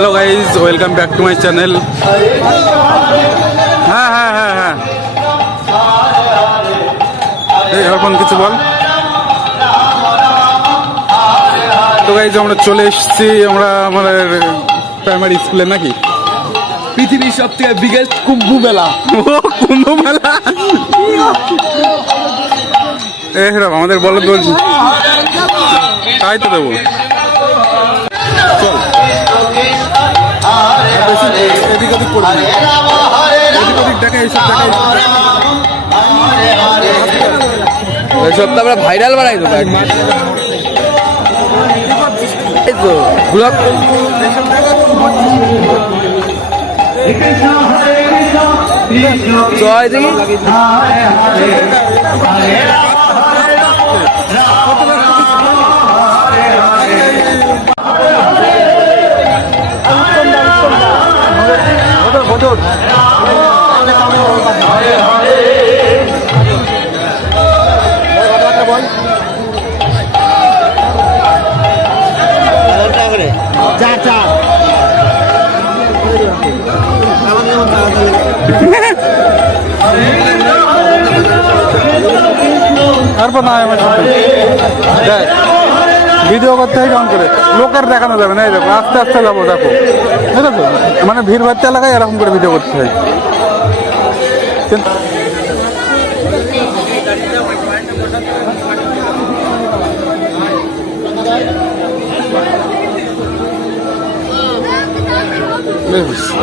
Hello guys welcome back to my channel হ্যাঁ হ্যাঁ হ্যাঁ হ্যাঁ। এই অর্পণ কিছু বল। তো গাইজ আমরা চলে এসেছি আমরা আমাদের প্রাইমারি স্কুলে নাকি? পৃথিবীর সব থেকে বিগেস্ট কুম্ভ মেলা। ও কুম্ভ মেলা। এ হেরাম আমাদের বলো বলছি। তাই তো দেবো। চল। এদিক ওদিক করবি এদিক ওদিক দেখা এইসব দেখা তো আমরা ভাইরাল বানাই তো এই তো ব্লগ জয় দেখি তারপর না ভিডিও করতে হয় কেমন করে? লোকের দেখানো যাবে না, এই দেখো, আস্তে আস্তে যাব, দেখো। বুঝেছ মানে ভিড় ভাড়তে এলাকায় এরকম করে ভিডিও করতে হয়।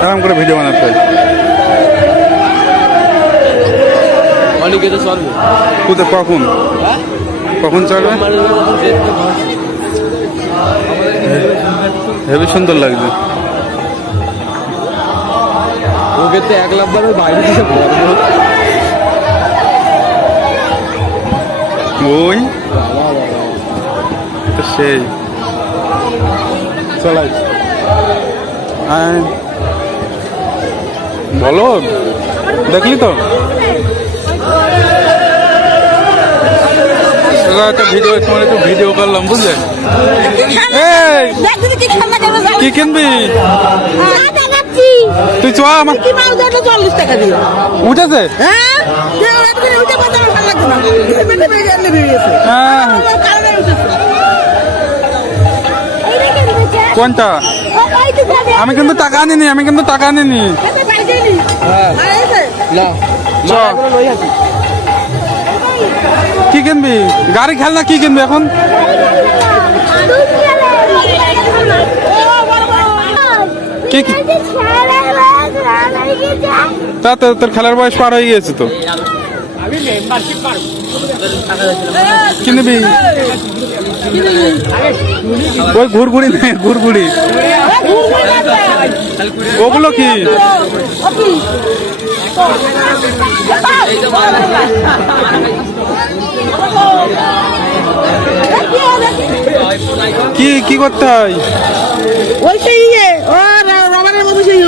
আরাম করে ভিডিও বানাতে হয়। কোথায় কখন? কখন চলবে? হেবি সুন্দর লাগছে। তো এক লাখ বার বাইরে পড়ব ওই তো সেই। চলাই হ্যাঁ বলো দেখলি তো? একটা ভিডিও তোমার একটু ভিডিও করলাম বুঝলে? এই কি কিনবি? তুই চ আমার চল্লিশ টাকা দিল? উঠেছে? হ্যাঁ? কেউ রাত করে উঠে পাতা ভালো না। পেটে পেটে এমনি বেরিয়েছে হ্যাঁ। কারণে উঠেছে। কোনটা? আমি কিন্তু টাকা আনিনি আমি কিন্তু টাকা আনিনি। হ্যাঁ। কি কিনবি? গাড়ি খেলনা কি কিনবি এখন? কি কি তা তোর খেলার বয়স পার হয়ে গিয়েছে তো। কি নিবি ওই ঘুরঘুরি নেই ঘুরঘুরি। ওগুলো কি? কি কি করতে হয়? ওই ও র- রবারের মতো সেই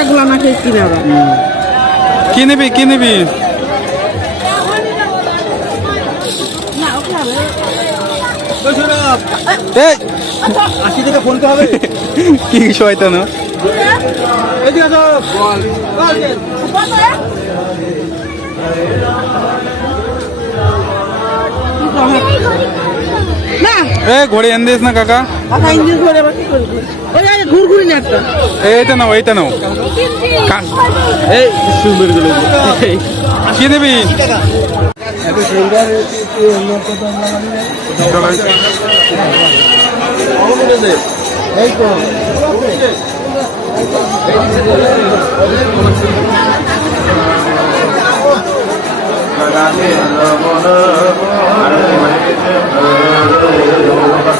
আটা আমাকে গুলা না সেই কিনে ওরা কি নিবি? কি নিবি আশি টাকা ফোন হবে কি? শয়তান ও? এ ঘড়ি এনে দিস না কাকা ঘুরঘুরি না একটা এইটা নাও এইটা নাও এই কি দেবি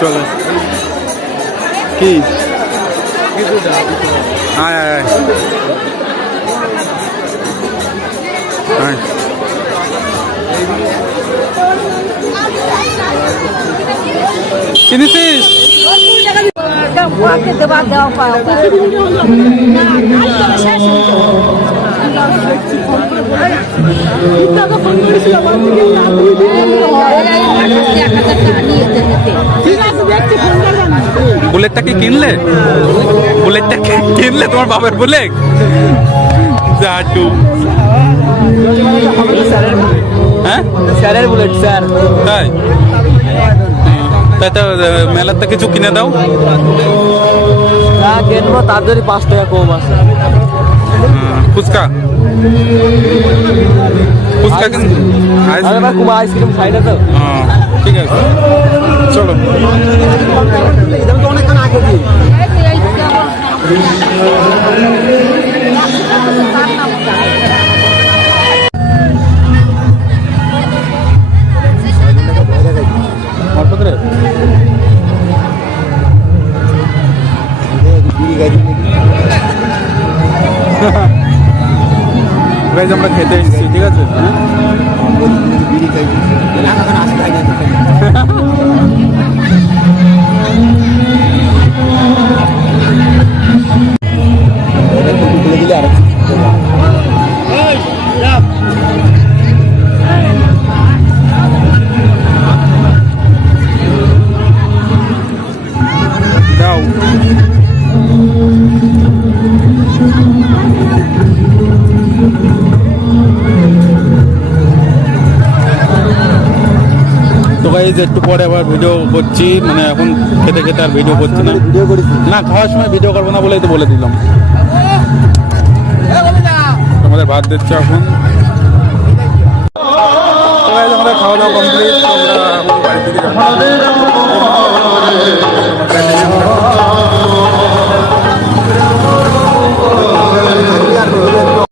চলো। কি? আয় আয় আয়। আয়। চিনিছিস বুয়াকে বুলেটটা কি কিনলে? বুলেটটা কি কিনলে তোমার বাবার বুলেট? জাটু হ্যাঁ? স্যারের বুলেট স্যার। তাই? তাই তো তো কিছু কিনে দাও। কিনবো তার যদি পাঁচ টাকা কম আছে। ফুচকা। ফুচকা কিন আইস- আরে ভাই কুমা আইসক্রিম সাইডে তো। হ্যাঁ, ঠিক আছে। চলো আমরা খেতে এসেছি ঠিক আছে হ্যাঁ? গাইজ একটু পরে আবার ভিডিও করছি মানে এখন খেতে খেতে আর ভিডিও করছি না। না, খাওয়ার সময় ভিডিও করব না বলেই তো বলে দিলাম। আমাদের ভাত দিচ্ছে এখন। খাওয়া দাওয়া কমপ্লিট আমরা বাড়ি থেকে